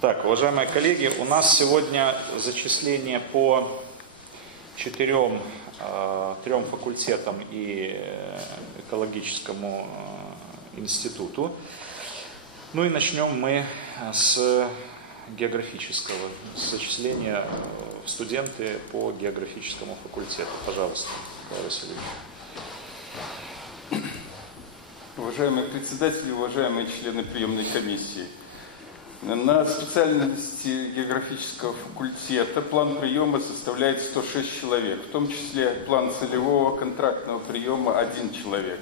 Так, уважаемые коллеги, у нас сегодня зачисление по трем факультетам и экологическому институту. Ну и начнем мы с географического, с зачисления в студенты по географическому факультету. Пожалуйста, Николай Васильевич. Уважаемые председатели, уважаемые члены приемной комиссии. На специальности географического факультета план приема составляет 106 человек, в том числе план целевого контрактного приема 1 человек.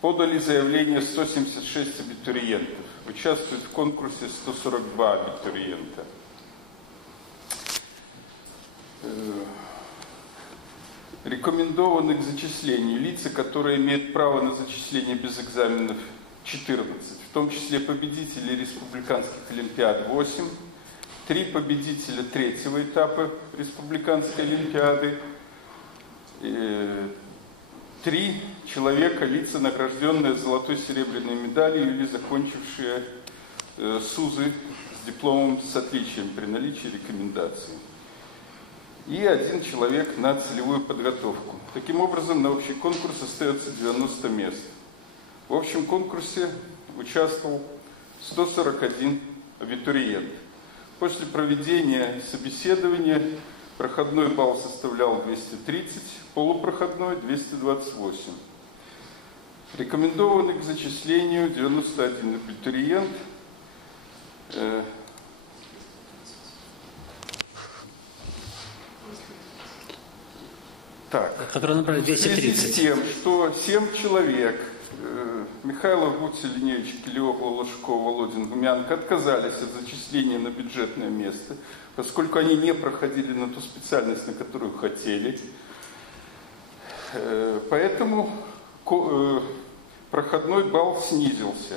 Подали заявление 176 абитуриентов. Участвуют в конкурсе 142 абитуриента. Рекомендованы к зачислению лица, которые имеют право на зачисление без экзаменов, 14, в том числе победители республиканских олимпиад 8, 3 победителя 3-го этапа республиканской олимпиады, 3 человека, лица, награжденные золотой серебряной медалью или закончившие СУЗы с дипломом с отличием при наличии рекомендаций. И 1 человек на целевую подготовку. Таким образом, на общий конкурс остается 90 мест. В общем конкурсе участвовал 141 абитуриент. После проведения собеседования проходной балл составлял 230, полупроходной 228. Рекомендованы к зачислению 91 абитуриент. Который набрали 230. В связи с тем, что 7 человек, Михайлов, Гуци, Линевич, Килиогла, Ложков, Володин, Гумянко, отказались от зачисления на бюджетное место, поскольку они не проходили на ту специальность, на которую хотели. Поэтому проходной балл снизился.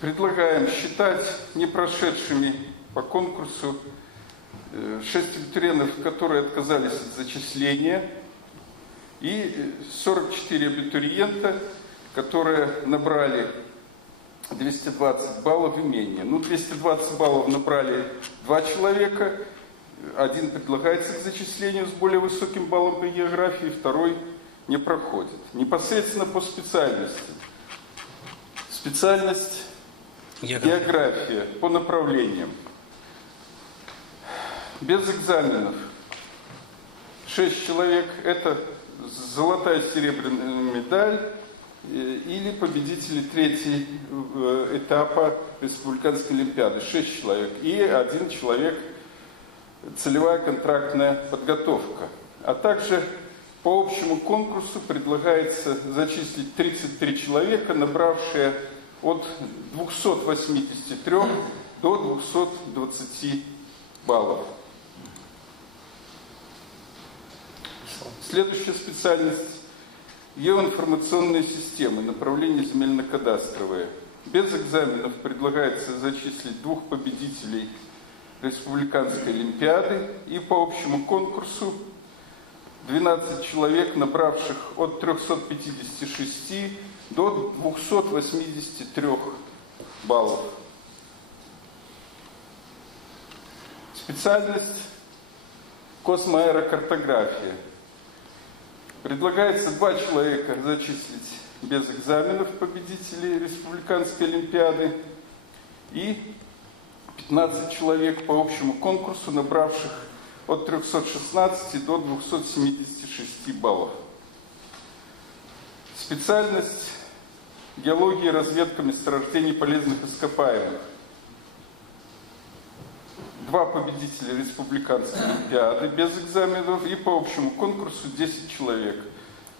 Предлагаем считать не прошедшими по конкурсу 6 абитуриентов, которые отказались от зачисления, и 44 абитуриента, которые набрали 220 баллов и менее. 220 баллов набрали 2 человека, 1 предлагается к зачислению с более высоким баллом по географии, 2 не проходит. Непосредственно по специальности. Специальность география по направлениям. Без экзаменов 6 человек, это золотая серебряная медаль или победители 3-го этапа республиканской олимпиады, 6 человек, и 1 человек целевая контрактная подготовка. А также по общему конкурсу предлагается зачислить 33 человека, набравшие от 283 до 220 баллов. Следующая специальность – геоинформационные системы, направление земельно-кадастровые. Без экзаменов предлагается зачислить 2 победителей республиканской олимпиады и по общему конкурсу 12 человек, набравших от 356 до 283 баллов. Специальность космоаэрокартография. Предлагается 2 человека зачислить без экзаменов победителей республиканской олимпиады и 15 человек по общему конкурсу, набравших от 316 до 276 баллов. Специальность геология и разведка месторождений полезных ископаемых. 2 победителя республиканской олимпиады без экзаменов и по общему конкурсу 10 человек.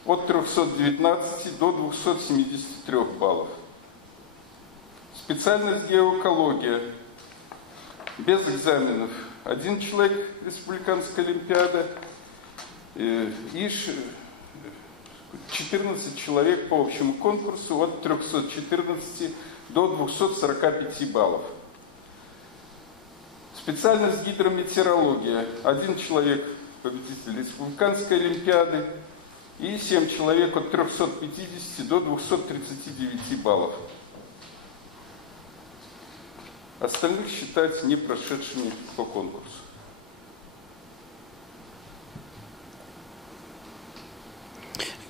От 319 до 273 баллов. Специальность геоэкология. Без экзаменов 1 человек республиканская олимпиада и 14 человек по общему конкурсу от 314 до 245 баллов. Специальность гидрометеорология. 1 человек победитель республиканской олимпиады И 7 человек от 350 до 239 баллов. Остальных считать не прошедшими по конкурсу.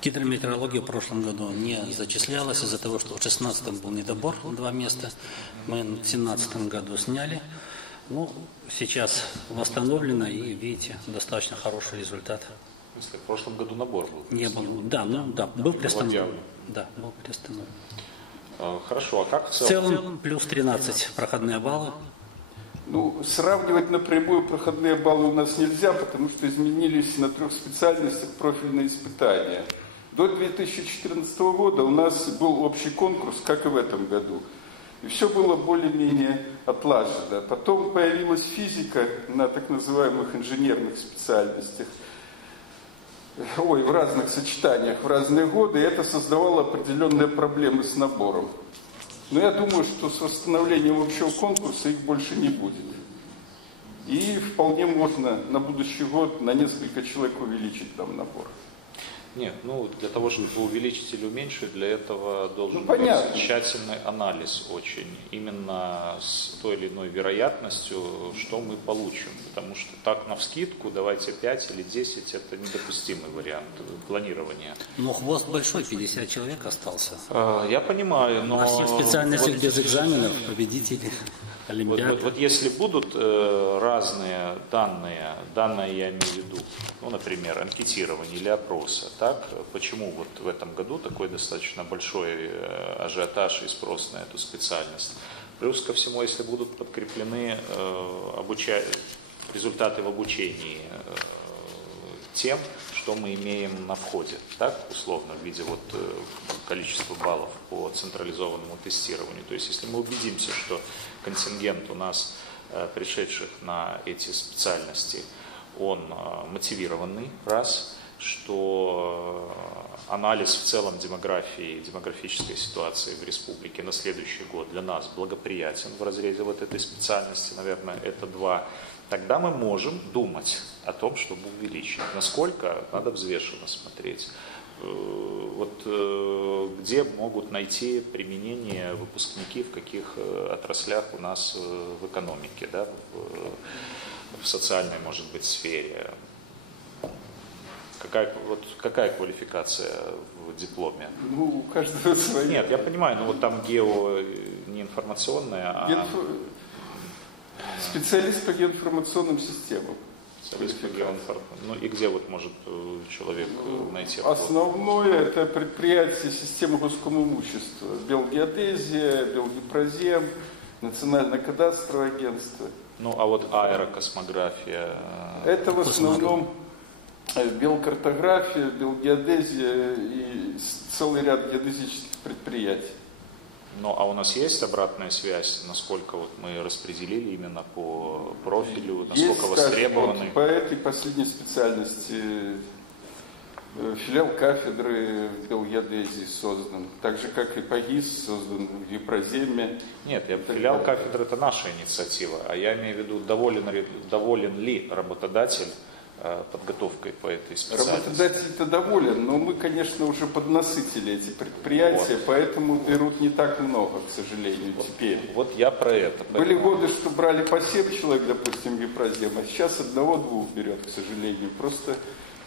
Гидрометеорология в прошлом году не зачислялась из-за того, что в 2016 был недобор, 2 места. Мы в 2017 году сняли. Ну, сейчас восстановлено, и, видите, достаточно хороший результат. Если в прошлом году набор был? Не был. Да, был приостановлен. Да, был приостановлен. Хорошо, а как в целом? Плюс 13 проходные баллы. Ну, сравнивать напрямую проходные баллы у нас нельзя, потому что изменились на 3 специальностях профильные испытания. До 2014 года у нас был общий конкурс, как и в этом году. И все было более-менее отлажено. Потом появилась физика на так называемых инженерных специальностях. В разных сочетаниях, в разные годы. И это создавало определенные проблемы с набором. Но я думаю, что с восстановлением общего конкурса их больше не будет. И вполне можно на будущий год на несколько человек увеличить там набор. Нет, для того, чтобы увеличить или уменьшить, для этого должен быть тщательный анализ очень, именно с той или иной вероятностью, что мы получим. Потому что так навскидку, давайте 5 или 10, это недопустимый вариант планирования. Но хвост большой, 50 человек остался. Я понимаю, но... На всех специальностях без экзаменов победители. Вот если будут разные данные я имею в виду, например, анкетирование или опроса, так, почему вот в этом году такой достаточно большой ажиотаж и спрос на эту специальность? Плюс ко всему, если будут подкреплены результаты в обучении тем, что мы имеем на входе, так, условно, в виде количества баллов по централизованному тестированию. То есть, если мы убедимся, что контингент у нас, пришедших на эти специальности, он мотивированный, раз, что анализ в целом демографии, демографической ситуации в республике на следующий год для нас благоприятен в разрезе вот этой специальности, наверное, это 2. Тогда мы можем думать о том, чтобы увеличить. Насколько, надо взвешенно смотреть. Где могут найти применение выпускники, в каких отраслях у нас в экономике, да, в социальной, может быть, сфере. Какая квалификация в дипломе? У каждого своя. Нет, я понимаю, но там гео не информационная, а... Специалист по геоинформационным системам. И где может человек найти? Основное это предприятие системы госкомимущества. Белгеодезия, Белгипрозем, Национальное кадастровое агентство. Аэрокосмография? Это в основном белкартография, белгеодезия и целый ряд геодезических предприятий. У нас есть обратная связь, насколько мы распределили именно по профилю, насколько востребованы? По этой последней специальности филиал кафедры в белгеодезии создан, так же как и по ГИС создан в Гипроземе. Нет, филиал кафедры это наша инициатива, а я имею в виду, доволен ли работодатель подготовкой по этой специальности. Работодатель-то доволен, но мы, конечно, уже поднасытили эти предприятия, поэтому берут не так много, к сожалению, теперь. Я про это. Были годы, что брали по 7 человек, допустим, Гипрозем, а сейчас 1-2 берет, к сожалению. Просто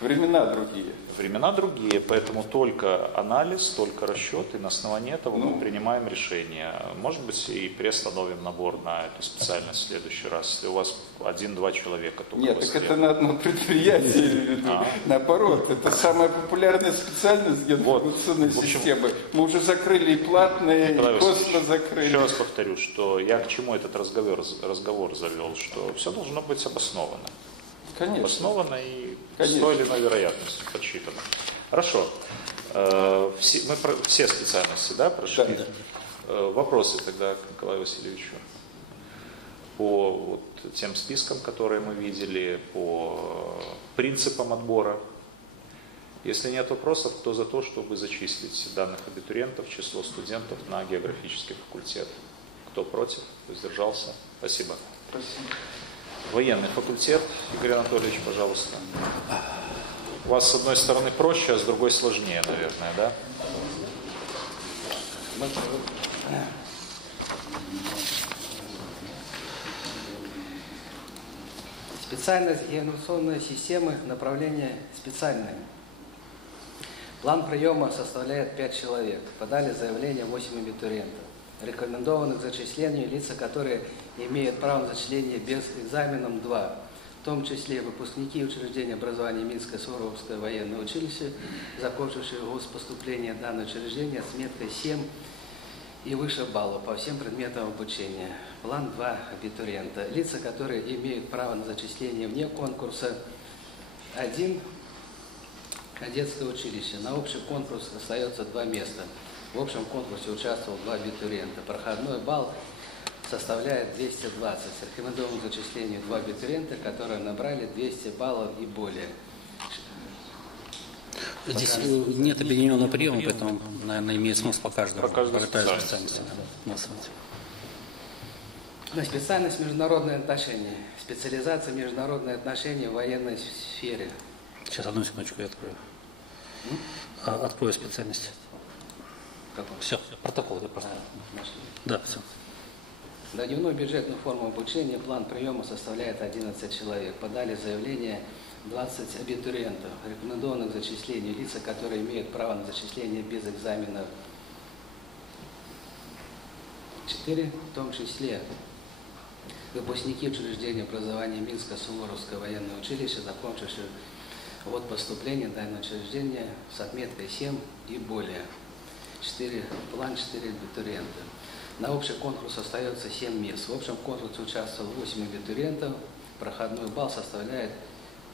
времена другие. Времена другие, поэтому только анализ, только расчет, и на основании этого мы принимаем решение. Может быть, и приостановим набор на эту специальность в следующий раз, если у вас 1-2 человека только. Нет, так это на одно предприятие, наоборот, это самая популярная специальность геоинформационной системы. Мы уже закрыли и платные, и космо закрыли. Еще раз повторю, что я к чему этот разговор завел, что все должно быть обосновано. Конечно. Обосновано и с той или иной вероятностью подсчитано. Хорошо. Мы все специальности, прошли? Да. Вопросы тогда к Николаю Васильевичу по тем спискам, которые мы видели, по принципам отбора. Если нет вопросов, то за то, чтобы зачислить данных абитуриентов, число студентов на географический факультет. Кто против? Воздержался? Спасибо. Спасибо. Военный факультет. Игорь Анатольевич, пожалуйста. У вас с одной стороны проще, а с другой сложнее, наверное, да? Специальность генерационной системы, направление специальное. План приема составляет 5 человек. Подали заявление 8 абитуриентов. Рекомендованы к зачислению лица, которые имеют право на зачисление без экзаменом 2. В том числе выпускники учреждения образования Минское Суворовское военное училище, закончившие госпоступление данного учреждения с меткой 7 и выше баллов по всем предметам обучения. План 2 абитуриента. Лица, которые имеют право на зачисление вне конкурса 1. Кадетское училище. На общий конкурс остается 2 места. В общем конкурсе участвовал 2 абитуриента. Проходной балл составляет 220. Рекомендовано зачислению 2 абитуриента, которые набрали 200 баллов и более. Здесь нет объединенного приема, поэтому, наверное, имеет смысл по каждому. По каждой специальности. На специальность международные отношения. Специализация международные отношения в военной сфере. Сейчас, одну секундочку, я открою. Открою специальность. Все, протокол я просто. Да, все. На дневную бюджетную форму обучения план приема составляет 11 человек. Подали заявление 20 абитуриентов. Рекомендованы к зачислению лица, которые имеют право на зачисление без экзамена 4, в том числе выпускники учреждения образования Минское Суворовское военное училище, закончившие год поступления данного учреждения с отметкой 7 и более. План 4 абитуриента. На общий конкурс остается 7 мест. В общем конкурсе участвовало 8 абитуриентов. Проходной балл составляет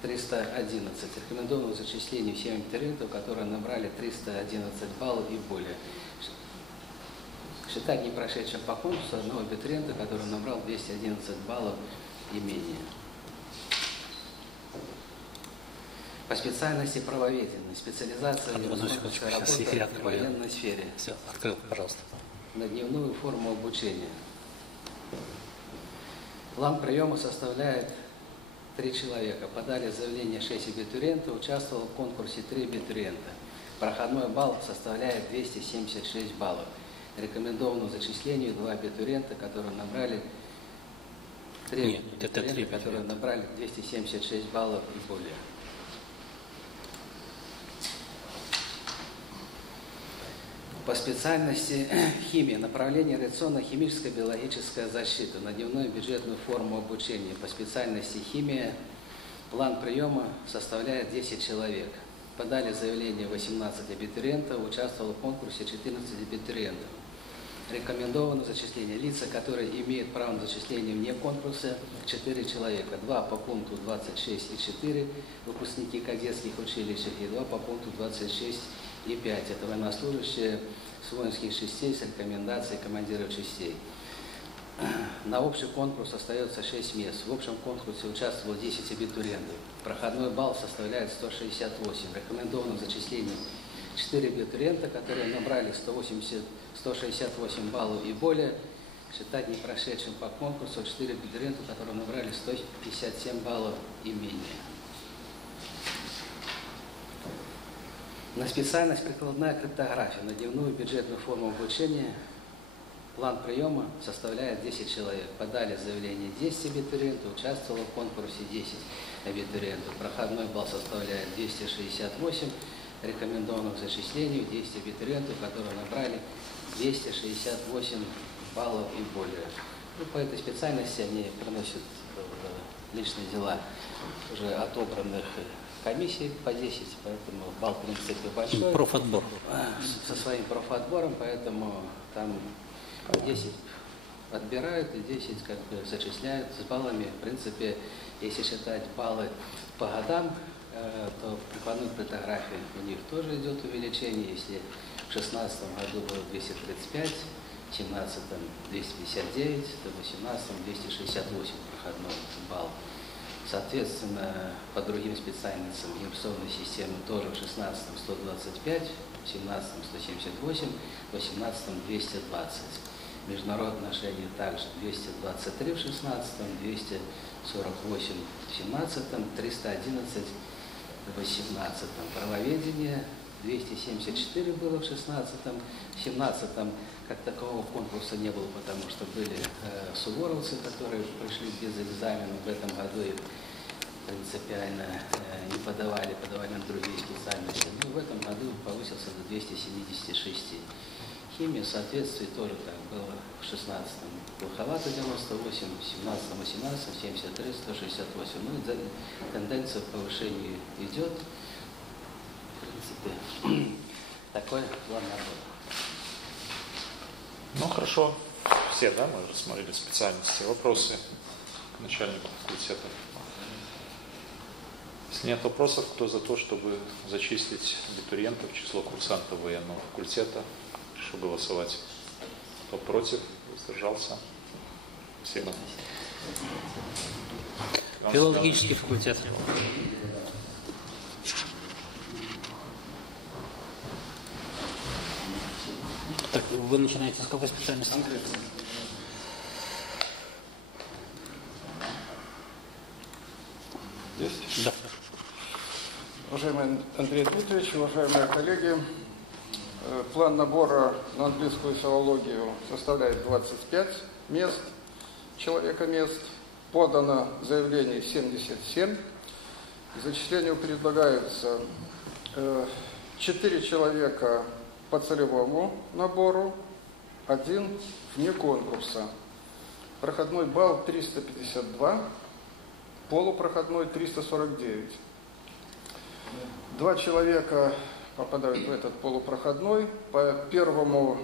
311. Рекомендовано зачислению 7 абитуриентов, которые набрали 311 баллов и более. Считать не прошедшим по конкурсу одного абитуриента, который набрал 211 баллов и менее. По специальности правоведения. Специализация и работа в военной сфере. Все, открыл, пожалуйста. На дневную форму обучения. План приема составляет 3 человека. Подали заявление 6 абитуриентов, участвовал в конкурсе 3 абитуриента. Проходной балл составляет 276 баллов. Рекомендовано зачислению 2 абитуриента, которые набрали 3 абитуриента, которые набрали 276 баллов и более. По специальности химия, направление радиационно-химическая биологическая защита, на дневную бюджетную форму обучения. По специальности химия план приема составляет 10 человек. Подали заявление 18 абитуриентов, участвовало в конкурсе 14 абитуриентов. Рекомендовано зачисление лица, которые имеют право на зачисление вне конкурса, 4 человека. 2 по пункту 26 и 4 выпускники кадетских училищ и 2 по пункту 26 и 5. Это военнослужащие с воинских частей с рекомендацией командиров частей. На общий конкурс остается 6 мест. В общем конкурсе участвовало 10 абитуриентов. Проходной балл составляет 168. Рекомендовано зачисление 4 абитуриента, которые набрали 168 баллов и более. Считать не прошедшим по конкурсу 4 абитуриента, которые набрали 157 баллов и менее. На специальность прикладная криптография, на дневную бюджетную форму обучения план приема составляет 10 человек. Подали заявление 10 абитуриентов, участвовало в конкурсе 10 абитуриентов. Проходной балл составляет 268. Рекомендовано к зачислению 10 абитуриентов, которые набрали 268 баллов и более. Ну, по этой специальности они приносят личные дела уже отобранных комиссий по 10, поэтому балл, в принципе, большой. Профотбор. Со своим профотбором, поэтому там 10 отбирают и 10 как бы зачисляют с баллами. В принципе, если считать баллы по годам, то в прикладной криптографии у них тоже идет увеличение. Если в 2016 году было 235, в 2017 259, то в 2018 268 проходной балл. Соответственно, по другим специальностям информационной системы тоже в 2016 125, в 2017 178, в 2018 220. Международные отношения также 223 в 2016, 248 в 2017, 311 18-м. Правоведение 274 было в 16-м. В 17-м как такового конкурса не было, потому что были суворовцы, которые пришли без экзамена. В этом году их принципиально не подавали на другие специальности. Но в этом году повысился до 276. Химия в соответствии тоже так было в 16-м. Плоховато 98, в 17-м 18, 73, 168. Ну, тенденция к повышению идет. В принципе, такой план набора. Ну, хорошо. Все, да, мы рассмотрели специальности. Вопросы к начальнику факультета? Если нет вопросов, кто за то, чтобы зачислить абитуриентов в число курсантов военного факультета? Прошу голосовать. Кто против? Воздержался? Спасибо. Филологический факультет. Так, вы начинаете с какой специальности? Есть? Да. Уважаемый Андрей Дмитриевич, уважаемые коллеги, план набора на английскую филологию составляет 25 мест, человека-мест. Подано заявлений 77. К зачислению предлагаются 4 человека по целевому набору, 1 вне конкурса. Проходной балл 352, полупроходной 349. 2 человека попадают в этот полупроходной. По первому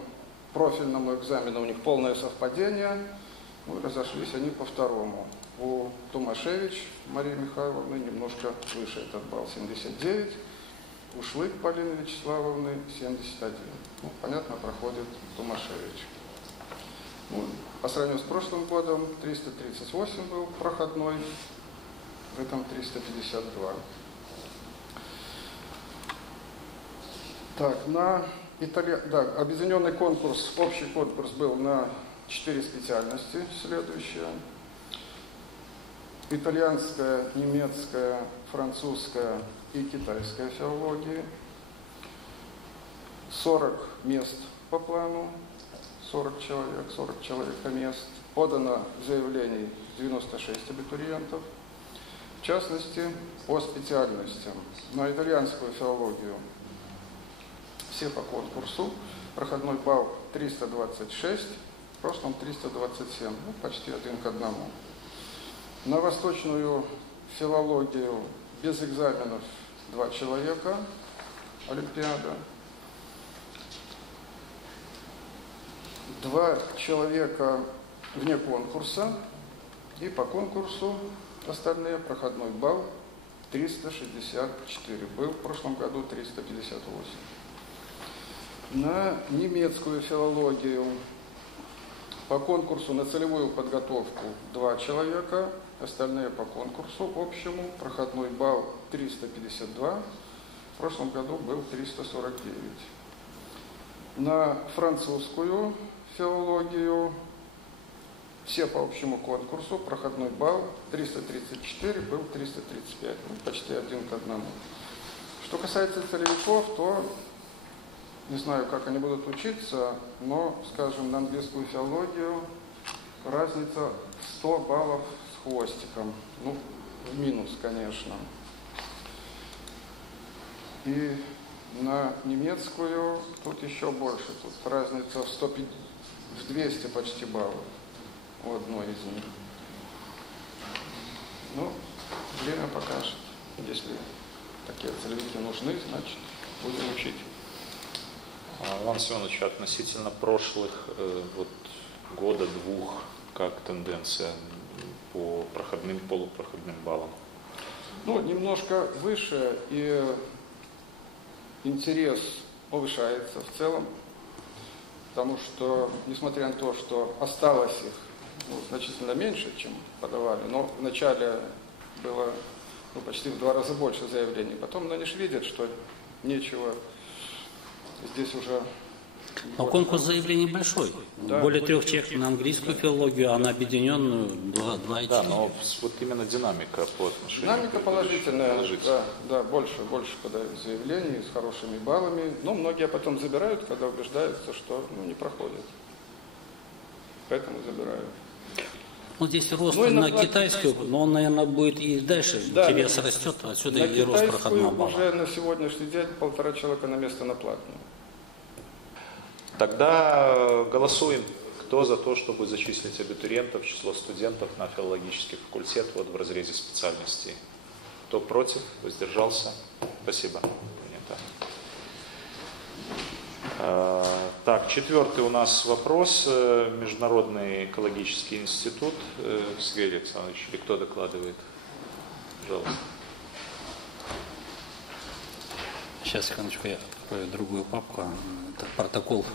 профильному экзамену у них полное совпадение. Ну, разошлись они по второму. У Тумашевич Марии Михайловны немножко выше этот балл, 79. У Шлык Полины Вячеславовны 71. Ну, понятно, проходит Тумашевич. Ну, по сравнению с прошлым годом 338 был проходной, в этом 352. Так, объединенный конкурс, общий конкурс был на 4 специальности следующие. Итальянская, немецкая, французская и китайская филологии. 40 мест по плану, 40 человека мест. Подано заявлений 96 абитуриентов. В частности, по специальностям. На итальянскую филологию все по конкурсу. Проходной балл 326, в прошлом 327, ну, почти 1 к 1. На восточную филологию без экзаменов 2 человека, олимпиада. 2 человека вне конкурса. И по конкурсу остальные проходной балл 364. Был в прошлом году 358. На немецкую филологию по конкурсу на целевую подготовку 2 человека, остальные по конкурсу общему, проходной балл 352, в прошлом году был 349. На французскую филологию все по общему конкурсу, проходной балл 334, был 335, ну, почти 1 к 1. Что касается целевиков, то не знаю, как они будут учиться, но, скажем, на английскую филологию разница 100 баллов с хвостиком. Ну, в минус, конечно. И на немецкую тут еще больше. Тут разница в 200 почти баллов у одной из них. Ну, время покажет. Если такие целевики нужны, значит, будем учить. Иван Семенович, относительно прошлых года-двух, как тенденция по проходным, полупроходным баллам? Ну, немножко выше, и интерес повышается в целом, потому что, несмотря на то, что осталось их значительно меньше, чем подавали, но вначале было почти в 2 раза больше заявлений. Потом они же видят, что нечего здесь уже Но конкурс заявлений большой. Да. Более 3 человек на английскую филологию, а на объединенную 2,4. Да, но вот именно динамика по отношению. Динамика положительная, да, больше подают заявлений с хорошими баллами, но многие потом забирают, когда убеждаются, что не проходят. Поэтому забирают. Ну, здесь рост Ну, и на на китайскую, но он, наверное, будет и дальше. Да, Интерес растет, отсюда На и рост китайскую проходного балла. уже на сегодняшний день 1,5 человека на место на платную. Тогда голосуем. Кто за то, чтобы зачислить абитуриентов в число студентов на филологический факультет вот в разрезе специальностей? Кто против? Воздержался? Спасибо. Принято. Так, 4-й у нас вопрос. Международный экологический институт. Сергей Александрович, или кто докладывает? Пожалуйста. Сейчас, секундочку, я открою другую папку. Это протокол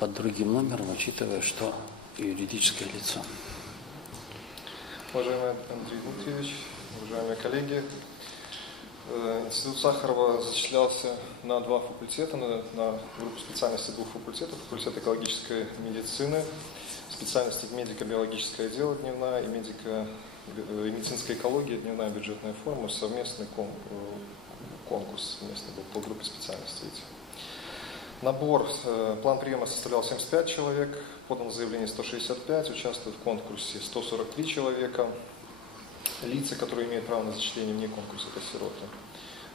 под другим номером, учитывая, что юридическое лицо. Уважаемый Андрей Дмитриевич, уважаемые коллеги, Институт Сахарова зачислялся на 2 факультета, на группу специальностей 2 факультетов: факультет экологической медицины, специальности медико-биологическое дело дневная и медицинская экология дневная бюджетная форма, совместный конкурс совместный был по группе специальностей. Набор, план приема составлял 75 человек, подано заявление 165, участвуют в конкурсе 143 человека. Лица, которые имеют право на зачисление вне конкурса, это сироты.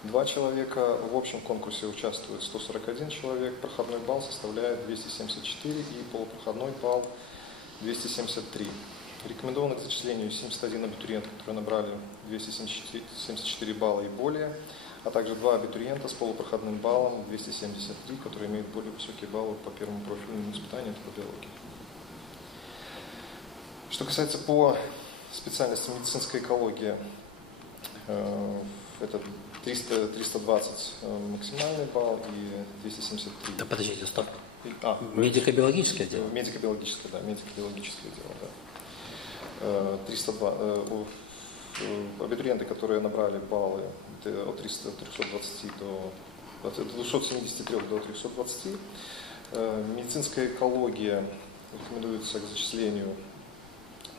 2 человека. В общем конкурсе участвует 141 человек. Проходной балл составляет 274 и полупроходной балл 273. Рекомендовано к зачислению 71 абитуриент, которые набрали 274 балла и более, а также 2 абитуриента с полупроходным баллом 273, которые имеют более высокие баллы по первому профильному испытанию, это по биологии. Что касается по специальности медицинская экология, это 320 максимальный балл и 273. Да подождите, стоп. Медико-биологическое дело? Медико-биологическое, да, медико-биологическое дело, да. 302. Абитуриенты, которые набрали баллы от 273 до 320. Медицинская экология рекомендуется к зачислению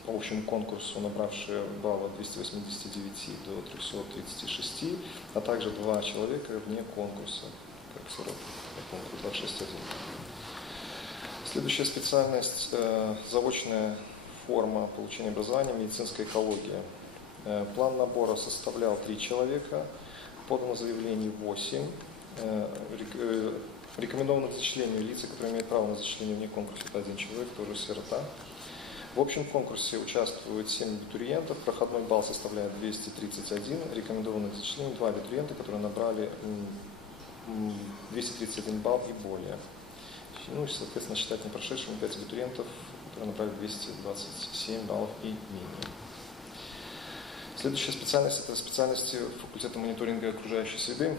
по общему конкурсу, набравшие баллы от 289 до 336, а также 2 человека вне конкурса, как срок конкурс 261. Следующая специальность – заочная форма получения образования, медицинская экология. План набора составлял 3 человека, подано заявлений 8. Рекомендовано к зачислению лица, которые имеют право на зачисление вне конкурса, это 1 человек, тоже сирота. В общем конкурсе участвует 7 абитуриентов, проходной балл составляет 231, рекомендовано к зачислению 2 абитуриента, которые набрали 231 балл и более. Ну и, соответственно, считать непрошедшими 5 абитуриентов, которые набрали 227 баллов и менее. Следующая специальность – это специальности факультета мониторинга окружающей среды.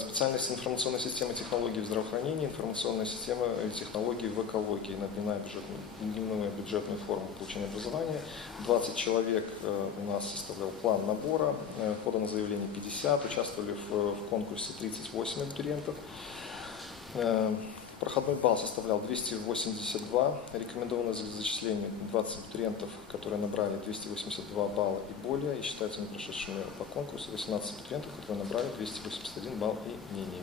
Специальность информационной системы технологий в здравоохранении, информационная система и технологии в экологии на дневную бюджетную форму получения образования. 20 человек у нас составлял план набора, подано заявление 50, участвовали в конкурсе 38 абитуриентов. Проходной балл составлял 282, рекомендовано к зачислению 20 абитуриентов, которые набрали 282 балла и более, и считаются не прошедшими по конкурсу, 18 абитуриентов, которые набрали 281 балл и менее.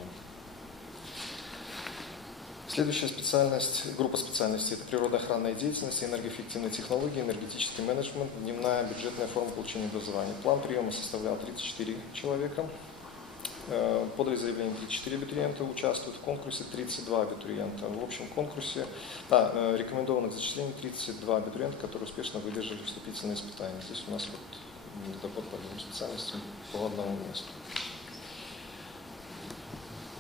Следующая специальность, группа специальностей – это природоохранная деятельность, энергоэффективные технологии, энергетический менеджмент, дневная бюджетная форма получения образования. План приема составлял 34 человека. Подали заявление 34 абитуриента, участвуют в конкурсе 32 абитуриента. В общем конкурсе рекомендовано к зачислению 32 абитуриента, которые успешно выдержали вступительные испытания. Здесь у нас вот недобор по двум специальностям по одному месту.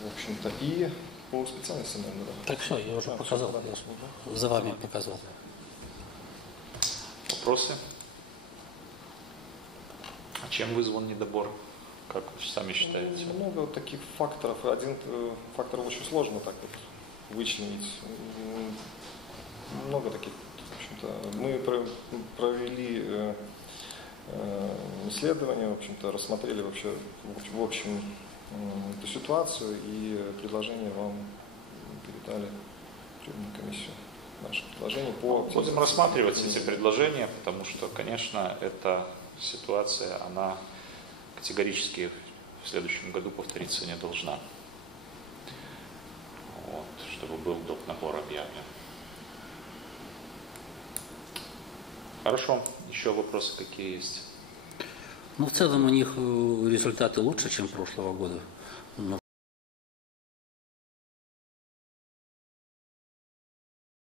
В общем-то и по специальности, наверное, да. Так все, я уже показал. Я за вами показывал. Вопросы? А чем вызван недобор? Как вы сами считаете? Много таких факторов. Один фактор очень сложно так вот вычленить. Много таких. В общем-то, мы провели исследование, в общем-то, рассмотрели вообще в общем эту ситуацию, и предложение вам передали в приемную комиссию. Наше предложение по... Будем рассматривать эти предложения, потому что, конечно, эта ситуация, она категорически в следующем году повториться не должна. Вот, чтобы был доп. Набор объявлен. Хорошо. Еще вопросы какие есть? Ну, в целом у них результаты лучше, чем прошлого года.